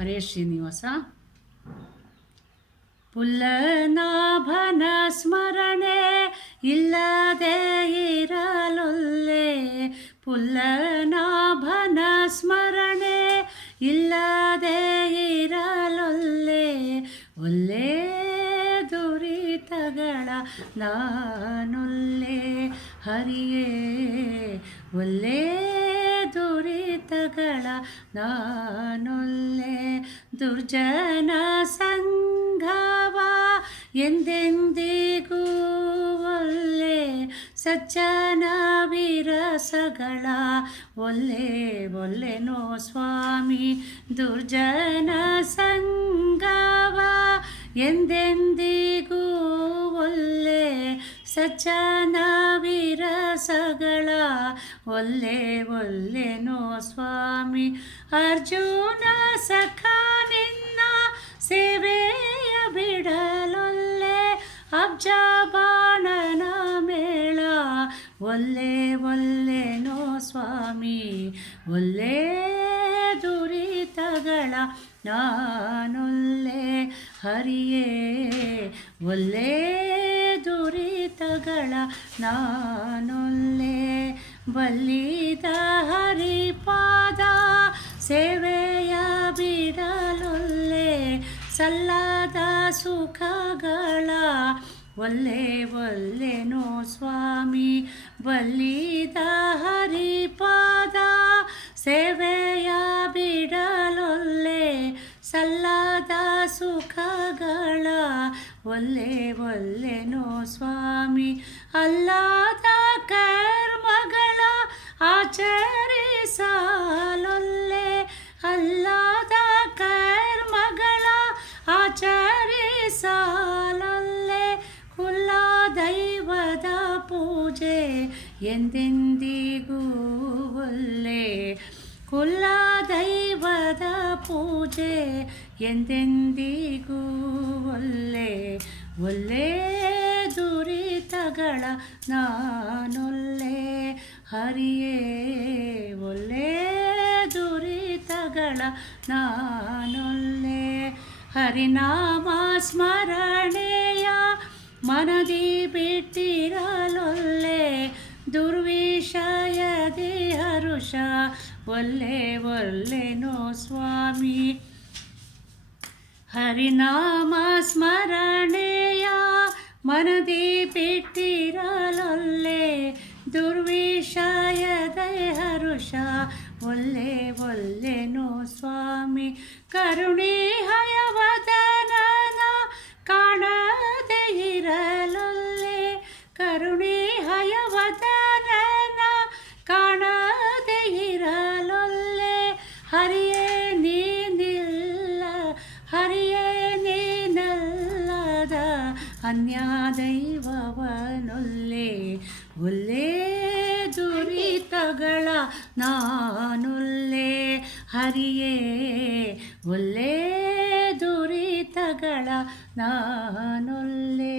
ಹರೇ ಶ್ರೀನಿವಾಸ. ಪುಲ್ಲನಾಭನ ಸ್ಮರಣೆ ಇಲ್ಲದೆ ಇರಲೊಲ್ಲೆ, ಪುಲ್ಲನಾಭನ ಸ್ಮರಣೆ ಇಲ್ಲದೆ ಇರಲೊಲ್ಲೆ, ಒಲ್ಲೆ ದುರಿತಗಳ ನಾನೊಲ್ಲೆ ಹರಿಯೇ, ಒಲ್ಲೆ ದುರಿತಗಳ ನಾನೊಲ್ಲೆ. ದುರ್ಜನ ಸಂಘವ ಎಂದೆಂದಿಗೂ ಒಲ್ಲೆ, ಸಜ್ಜನ ವಿರಸಗಳ ಒಲ್ಲೆ ಒಲ್ಲೆನೋ ಸ್ವಾಮಿ. ದುರ್ಜನ ಸಂಘವ ಎಂದೆಂದಿಗೂ ಒಲ್ಲೆ, ಸಜ್ಜನ ವಿರಸಗಳ ಒಲ್ಲೆ ಒಲ್ಲೆನೋ ಸ್ವಾಮಿ. ಅರ್ಜುನ ಸಖ ನಿನ್ನ ಸೇವೆಯ ಬಿಡಲೊಲ್ಲೆ, ಅಬ್ಜ ಬಾಣನ ಮೇಳ ಒಲ್ಲೆ ಒಲ್ಲೆನೋ ಸ್ವಾಮಿ. ಒಲ್ಲೆ ದುರಿತಗಳ ನಾನೊಲ್ಲೆ ಹರಿಯೇ, ಒಲ್ಲೆ ದುರಿತಗಳ ನಾನೊಲ್ಲೆ. ಬಲ್ಲಿದ ಹರಿಪಾದ ಸೇವೆಯ ಬಿಡಲೊಲ್ಲೆ, ಸಲ್ಲದ ಸುಖಗಳ ಒಲ್ಲೆ ಒಲ್ಲೆನೋ ಸ್ವಾಮಿ. ಬಲ್ಲಿದ ಹರಿಪಾದ ಸೇವೆಯ ಬಿಡಲೊಲ್ಲೆ, ಸಲ್ಲದ ಸುಖಗಳ ಒಲ್ಲೆ ಒಲ್ಲೆನೋ ಸ್ವಾಮಿ. ಅಲ್ಲದ ಕರ್ಮಗಳ ಆಚರಿಸಲೊಲ್ಲೆ, ಅಲ್ಲದ ಕರ್ಮಗಳ ಆಚರಿಸಲೊಲ್ಲೆ, ಕುಲ ದೈವದ ಪೂಜೆ ಎಂದೆಂದಿಗೂ ಒಲ್ಲೆ, ಕುಲ ದೈವದ ಪೂಜೆ ಎಂದೆಂದಿಗೂ ಒಲ್ಲೆ, ಒಲ್ಲೆ ದುರಿತಗಳ ನಾನೊಲ್ಲೆ ಹರಿಯೇ, ಒಲ್ಲೆ ದುರಿತಗಳ ನಾನೊಲ್ಲೆ. ಹರಿನಾಮ ಸ್ಮರಣೆಯ ಮನದಿ ಬಿಟ್ಟಿರಲೊಲ್ಲೆ, ದುರ್ವಿಷಯದಿ ಹರುಷ ಒಲ್ಲೆ ಒಲ್ಲೆನೋ ಸ್ವಾಮಿ. ಹರಿನಾಮ ಸ್ಮರಣೆಯ ಮನದಿ ಬಿಟ್ಟಿರಲೊಲ್ಲೆ, ದುರ್ವಿಷಯದ ಹರುಷ ಒಲ್ಲೆ ಒಲ್ಲೆನೋ ಸ್ವಾಮಿ. ಕರುಣೆ ಹಯವದನನ ಕಾಣದೆ ಇರಲೊಲ್ಲೆ, ಕರುಣೆ ಹಯವದನನ ಕಾಣದೆ ಇರಲೊಲ್ಲೆ, ಹರಿಯೇ ನೀನಿಲ್ಲ ಹರಿಯೇ ನೀನಲ್ಲದ ಅನ್ಯ ದೈವವನೊಲ್ಲೆ, ಒಲ್ಲೆ ದುರಿತಗಳ ನಾನೊಲ್ಲೆ ಹರಿಯೇ, ಒಲ್ಲೆ ದುರಿತಗಳ ನಾನೊಲ್ಲೆ.